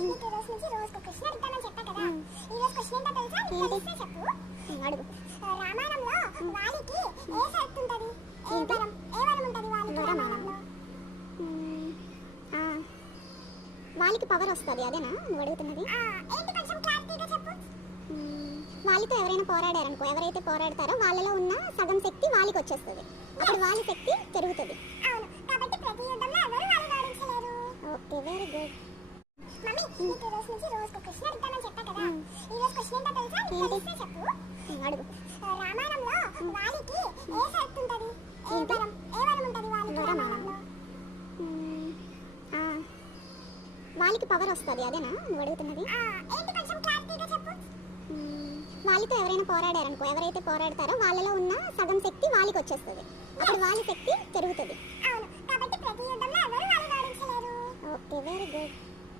నీకు రోజు నుంచి రోజుకు క్వశ్చన్ అడుగుతానని చెప్పా కదా. ఈ రోజు క్వశ్చన్ ఏంటో తెలుసా? నీకు తెలిస్తే చెప్పు. అడుగు. రామాయణంలో వాలికి ఏ శక్తి ఉంటది? ఏ వరం ఉంటది వాలికి రామాయణంలో? వాలికి పవర్ వస్తుంది, అదేనా నువ్వు అడుగుతున్నది? ఏంటి కొంచెం క్లారిటీగా చెప్పు. వాలితో ఎవరైనా పోరాడారనుకో, ఎవరైతే పోరాడతారో వాళ్ళలో ఉన్న సగం శక్తి వాలికి వచ్చేస్తుంది. అప్పుడు వాళ్ళ శక్తి పెరుగుతుంది. అవును, కాబట్టి ప్రతి యుద్ధంలో ఎవరు వాలిని ఓడించలేరు. Okay, very good. మమ్మీ, నీకు రోజు నుంచి రోజుకు క్వశ్చన్ అడుగుతానని చెప్పా కదా. ఈ రోజు క్వశ్చన్ ఏంటో తెలుసా? నీకు తెలిస్తే చెప్పు. అడుగు. రామాయణంలో వాలికి ఏ శక్తి ఉంటది? ఏ వరం ఉంటది వాలికి రామాయణంలో? వాలికి పవర్ వస్తుంది, అదేనా నువ్వు అడుగుతున్నది? ఏంటి కొంచెం క్లారిటీగా చెప్పు. వాలితో ఎవరైనా పోరాడారనుకో, ఎవరైతే పోరాడతారో వాళ్ళలో ఉన్న సగం శక్తి వాలికి వచ్చేస్తుంది. అప్పుడు వాళ్ళ శక్తి పెరుగుతుంది. అవును, కాబట్టి ప్రతి యుద్ధంలో ఎవరు వాలిని ఓడించలేరు. Okay, very good.